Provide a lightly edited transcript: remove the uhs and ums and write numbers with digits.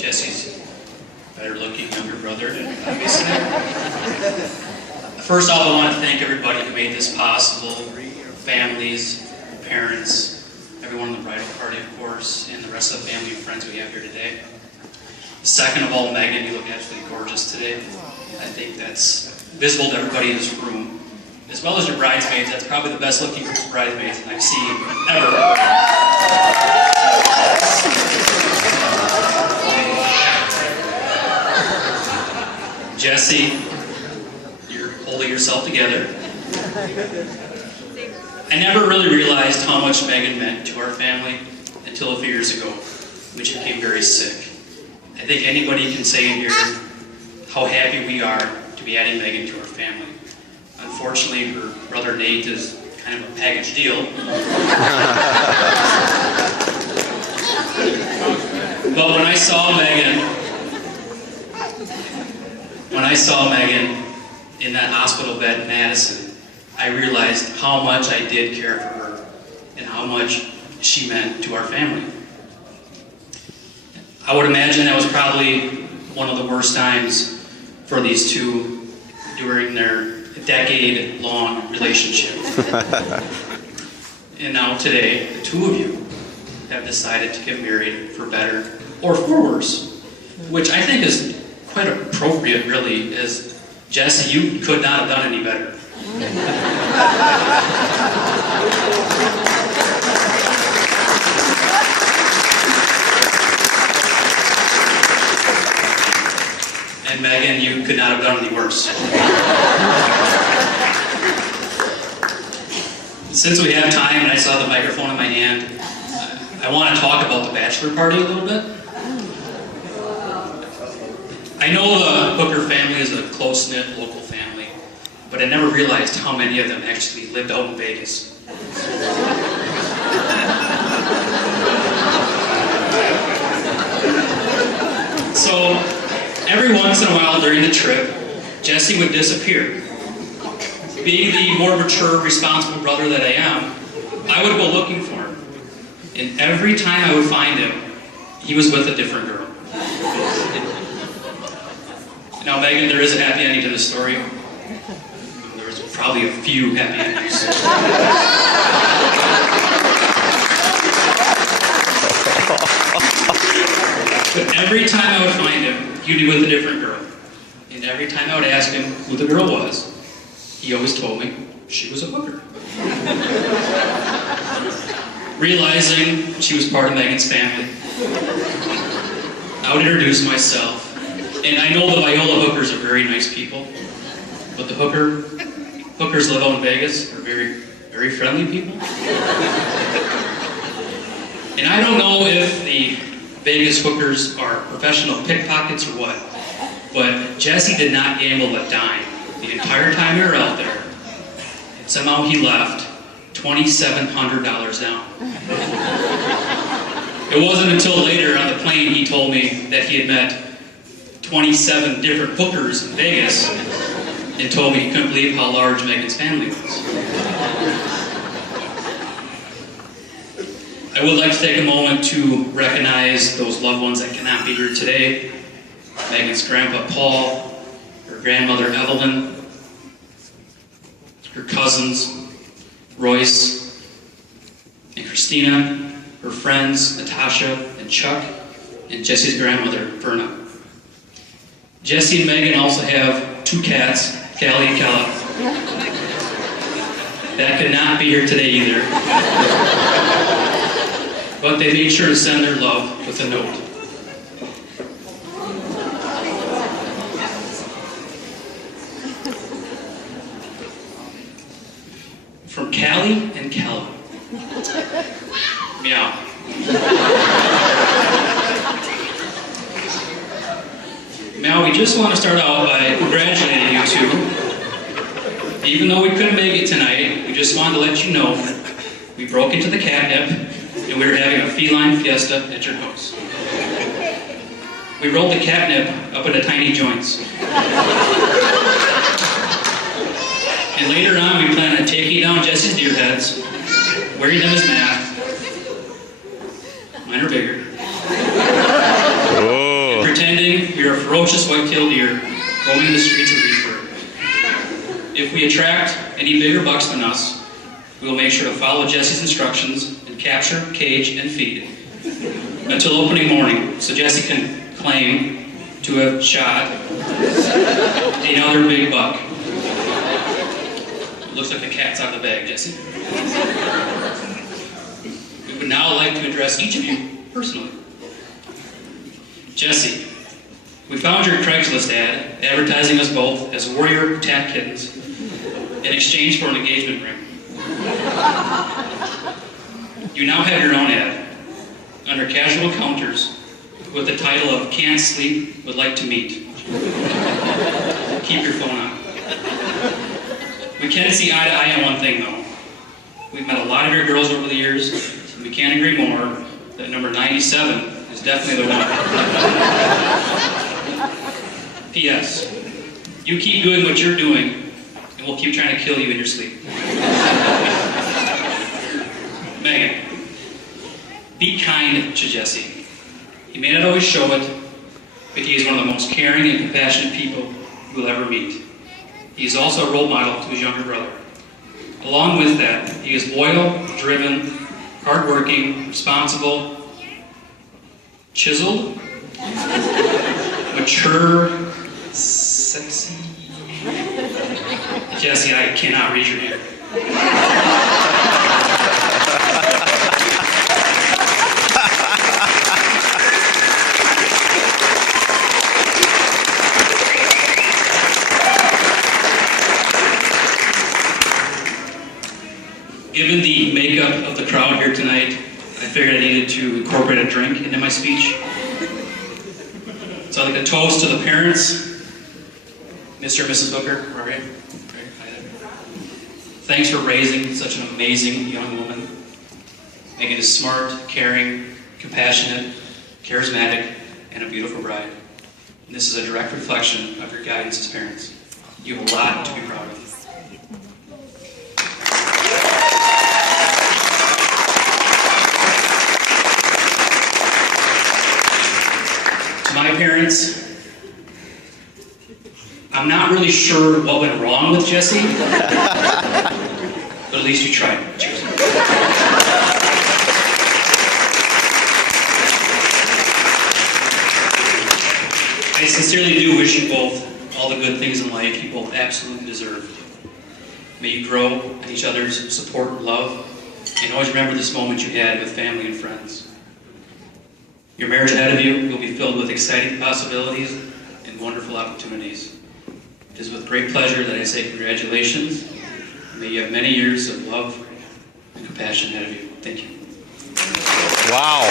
Jesse's better-looking younger brother, obviously. First off, I want to thank everybody who made this possible. Families, parents, everyone in the bridal party, of course, and the rest of the family and friends we have here today. Second of all, Megan, you look absolutely gorgeous today. I think that's visible to everybody in this room, as well as your bridesmaids. That's probably the best looking group of bridesmaids I've seen ever. Jesse, you're holding yourself together. I never really realized how much Megan meant to our family until a few years ago, when she became very sick. I think anybody can say in here how happy we are to be adding Megan to our family. Unfortunately, her brother Nate is kind of a package deal. But when I saw Megan in that hospital bed in Madison, I realized how much I did care for her and how much she meant to our family. I would imagine that was probably one of the worst times for these two during their decade-long relationship. And now today, the two of you have decided to get married for better or for worse, which I think is quite appropriate, really, as Jesse, you could not have done any better. And Megan, you could not have done any worse. Since we have time and I saw the microphone in my hand, I want to talk about the bachelor party a little bit. I know the Hooker family is a close-knit local family, but I never realized how many of them actually lived out in Vegas. So, every once in a while during the trip, Jesse would disappear. Being the more mature, responsible brother that I am, I would go looking for him. And every time I would find him, he was with a different girl. Now, Megan, there is a happy ending to this story. There's probably a few happy endings. But every time I would find him, he'd be with a different girl. And every time I would ask him who the girl was, he always told me she was a hooker. Realizing she was part of Megan's family, I would introduce myself. And I know the Viola hookers are very nice people, but the hookers live out in Vegas are very, very friendly people. And I don't know if the Vegas hookers are professional pickpockets or what, but Jesse did not gamble a dime the entire time we were out there. And somehow he left $2,700 down. It wasn't until later on the plane he told me that he had met 27 different hookers in Vegas and told me he couldn't believe how large Megan's family was. I would like to take a moment to recognize those loved ones that cannot be here today. Megan's grandpa Paul, her grandmother Evelyn, her cousins Royce and Christina, her friends Natasha and Chuck, and Jesse's grandmother Verna. Jesse and Megan also have two cats, Callie and Kella. That could not be here today either. But they made sure to send their love with a note. From Callie and Kella. Meow. Now, we just want to start out by congratulating you two. Even though we couldn't make it tonight, we just wanted to let you know we broke into the catnip and we were having a feline fiesta at your house. We rolled the catnip up into tiny joints. And later on, we plan on taking down Jesse's deer heads, wearing them as masks. Mine are bigger. Oh. ferocious white-tailed deer roaming the streets of Leesburg. If we attract any bigger bucks than us, we will make sure to follow Jesse's instructions and capture, cage, and feed until opening morning, so Jesse can claim to have shot another big buck. It looks like the cat's out of the bag, Jesse. We would now like to address each of you personally. Jesse, we found your Craigslist ad advertising us both as warrior tat kittens in exchange for an engagement ring. You now have your own ad under casual encounters with the title of Can't Sleep, Would Like to Meet. Keep your phone on. We can see eye to eye on one thing though. We've met a lot of your girls over the years, and we can't agree more that number 97 is definitely the one. P.S. You keep doing what you're doing, and we'll keep trying to kill you in your sleep. Megan, be kind to Jesse. He may not always show it, but he is one of the most caring and compassionate people you will ever meet. He is also a role model to his younger brother. Along with that, he is loyal, driven, hardworking, responsible, chiseled, mature, sexy. Jesse, I cannot read your hand. Given the makeup of the crowd here tonight, I figured I needed to incorporate a drink into my speech. So I'd like to toast to the parents. Mr. and Mrs. Booker, where are you? Hi there. Thanks for raising such an amazing young woman. Megan is smart, caring, compassionate, charismatic, and a beautiful bride. And this is a direct reflection of your guidance as parents. You have a lot to be proud of. To my parents, I'm not really sure what went wrong with Jesse, but at least you tried. Cheers. I sincerely do wish you both all the good things in life you both absolutely deserve. May you grow in each other's support and love, and always remember this moment you had with family and friends. Your marriage ahead of you will be filled with exciting possibilities and wonderful opportunities. It is with great pleasure that I say congratulations. May you have many years of love and compassion ahead of you. Thank you. Wow.